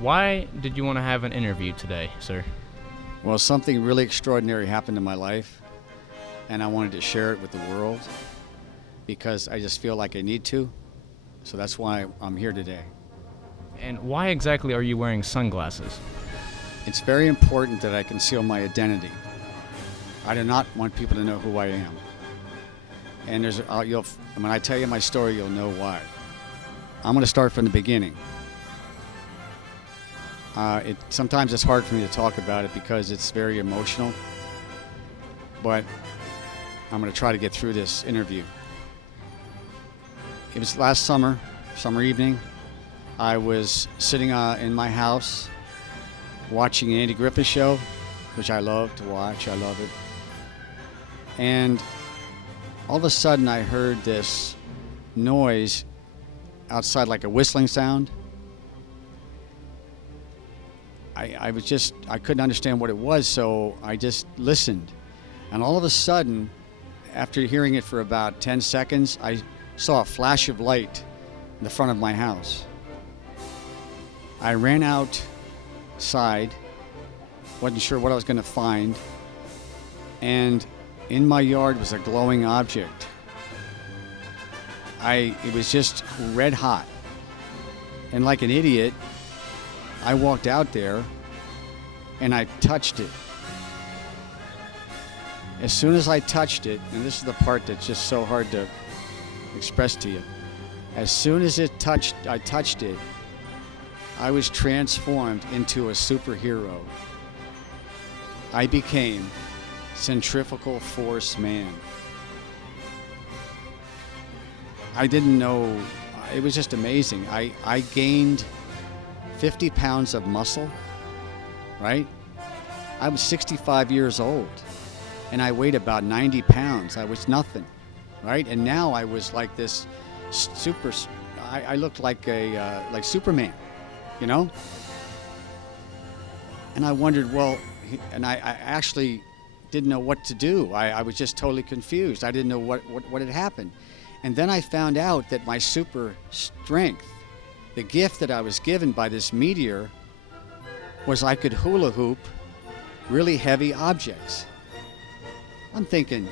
why did you want to have an interview today, sir? Well, something really extraordinary happened in my life, and I wanted to share it with the world because I just feel like I need to. So that's why I'm here today. And why exactly are you wearing sunglasses? It's very important that I conceal my identity. I do not want people to know who I am. And when I tell you my story, you'll know why. I'm going to start from the beginning. Sometimes it's hard for me to talk about it because it's very emotional, but I'm going to try to get through this interview. It was last summer evening. I was sitting in my house watching the Andy Griffith Show, which I love to watch. I love it. And all of a sudden I heard this noise outside, like a whistling sound. I couldn't understand what it was, so I just listened. And all of a sudden, after hearing it for about 10 seconds, I saw a flash of light in the front of my house. I ran outside, wasn't sure what I was going to find, and in my yard was a glowing object. It was just red hot. And like an idiot, I walked out there and I touched it. As soon as I touched it, and this is the part that's just so hard to express to you. As soon as I touched it, I was transformed into a superhero. I became Centrifugal Force Man. I didn't know, it was just amazing. I gained 50 pounds of muscle, right? I was 65 years old and I weighed about 90 pounds. I was nothing, right? And now I was like this I looked like like Superman, you know? And I wondered, I actually didn't know what to do. I was just totally confused. I didn't know what had happened. And then I found out that my super strength, the gift that I was given by this meteor, was I could hula hoop really heavy objects. I'm thinking,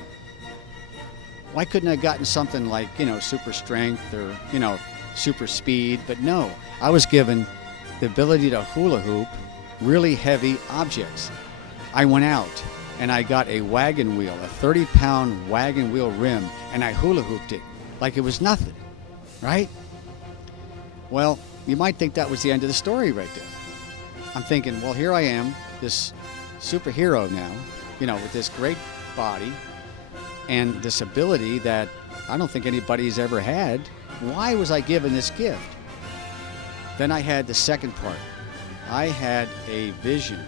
why couldn't I have gotten something like, super strength or, super speed? But no, I was given the ability to hula hoop really heavy objects. I went out and I got a wagon wheel, a 30-pound wagon wheel rim, and I hula hooped it like it was nothing, right? Well, you might think that was the end of the story right there. I'm thinking, well, here I am, this superhero now, with this great body and this ability that I don't think anybody's ever had. Why was I given this gift? Then I had the second part. I had a vision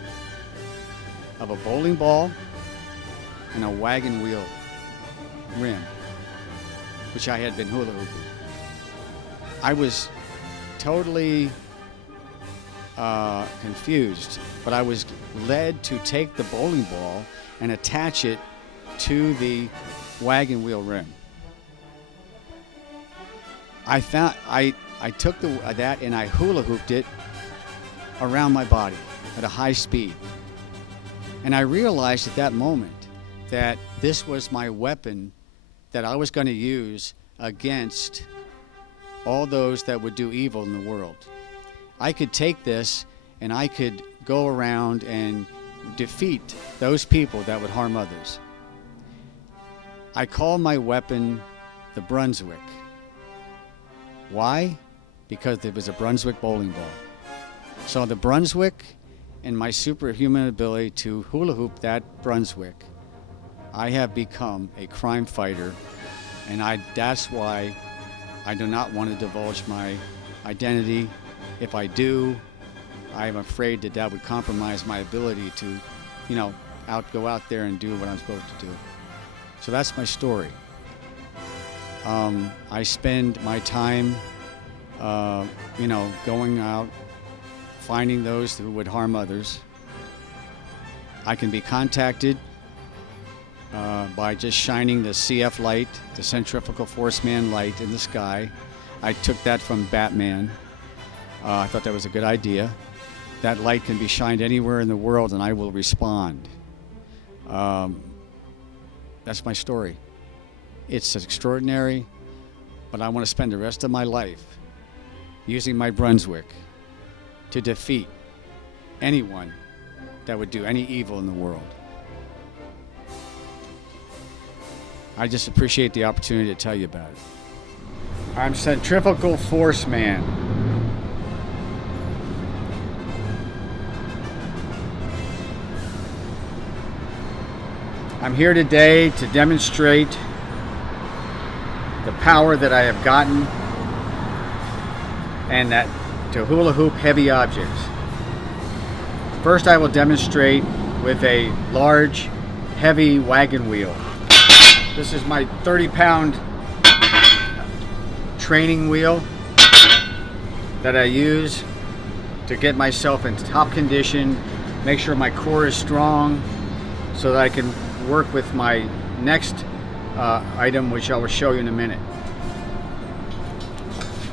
of a bowling ball and a wagon wheel rim, which I had been hula hooping. I was totally confused, but I was led to take the bowling ball and attach it to the wagon wheel rim. I took that and I hula hooped it around my body at a high speed. And I realized at that moment that this was my weapon that I was going to use against all those that would do evil in the world. I could take this and I could go around and defeat those people that would harm others. I call my weapon the Brunswick. Why? Because it was a Brunswick bowling ball. So the Brunswick and my superhuman ability to hula hoop that Brunswick, I have become a crime fighter, and that's why I do not want to divulge my identity. If I do, I am afraid that would compromise my ability to, go out there and do what I'm supposed to do. So that's my story. I spend my time, going out, finding those who would harm others. I can be contacted by just shining the CF light, the Centrifugal Force Man light in the sky. I took that from Batman. I thought that was a good idea. that light can be shined anywhere in the world and I will respond. That's my story. It's extraordinary, but I want to spend the rest of my life using my Brunswick to defeat anyone that would do any evil in the world. I just appreciate the opportunity to tell you about it. I'm Centrifugal Force Man. I'm here today to demonstrate the power that I have gotten and that to hula hoop heavy objects. First, I will demonstrate with a large, heavy wagon wheel. This is my 30-pound training wheel that I use to get myself in top condition, make sure my core is strong, so that I can work with my next item, which I will show you in a minute.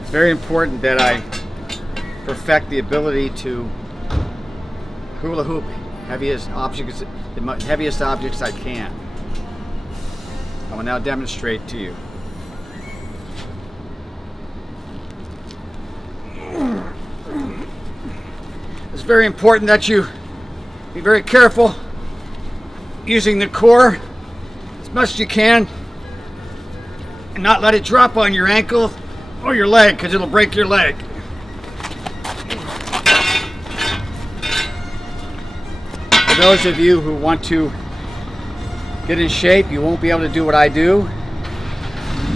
It's very important that I perfect the ability to hula hoop the heaviest objects I can. I will now demonstrate to you. It's very important that you be very careful using the core as much as you can and not let it drop on your ankle or your leg, because it'll break your leg. For those of you who want to get in shape, you won't be able to do what I do,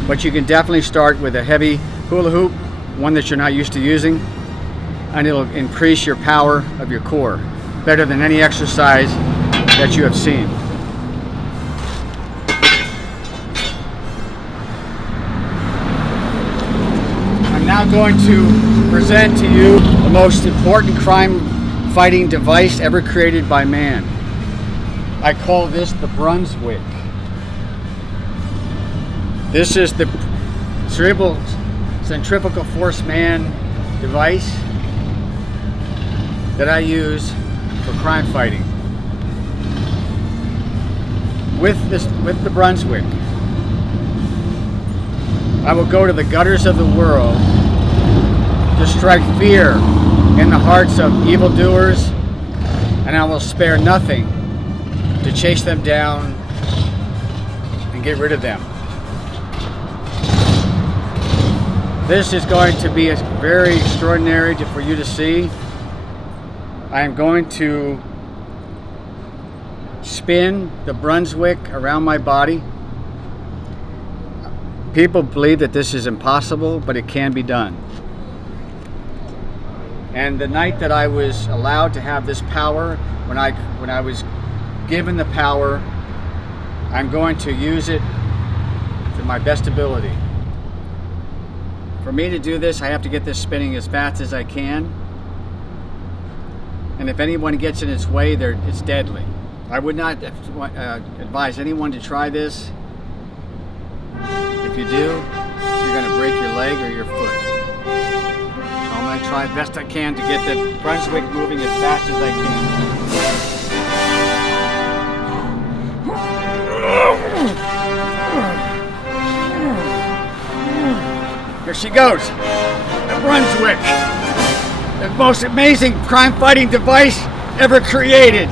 but you can definitely start with a heavy hula hoop, one that you're not used to using, and it'll increase your power of your core better than any exercise that you have seen. I'm now going to present to you the most important crime-fighting device ever created by man. I call this the Brunswick. This is the Centrifugal Force Man device that I use for crime fighting. With the Brunswick, I will go to the gutters of the world to strike fear in the hearts of evildoers, and I will spare nothing to chase them down and get rid of them. This is going to be very extraordinary for you to see. I am going to spin the Brunswick around my body. People believe that this is impossible, but it can be done. And the night that I was allowed to have this power, when I was given the power, I'm going to use it to my best ability. For me to do this, I have to get this spinning as fast as I can. And if anyone gets in its way, it's deadly. I would not advise anyone to try this. If you do, you're going to break your leg or your foot. So I'm going to try the best I can to get the Brunswick moving as fast as I can. Here she goes, the Brunswick, the most amazing crime-fighting device ever created.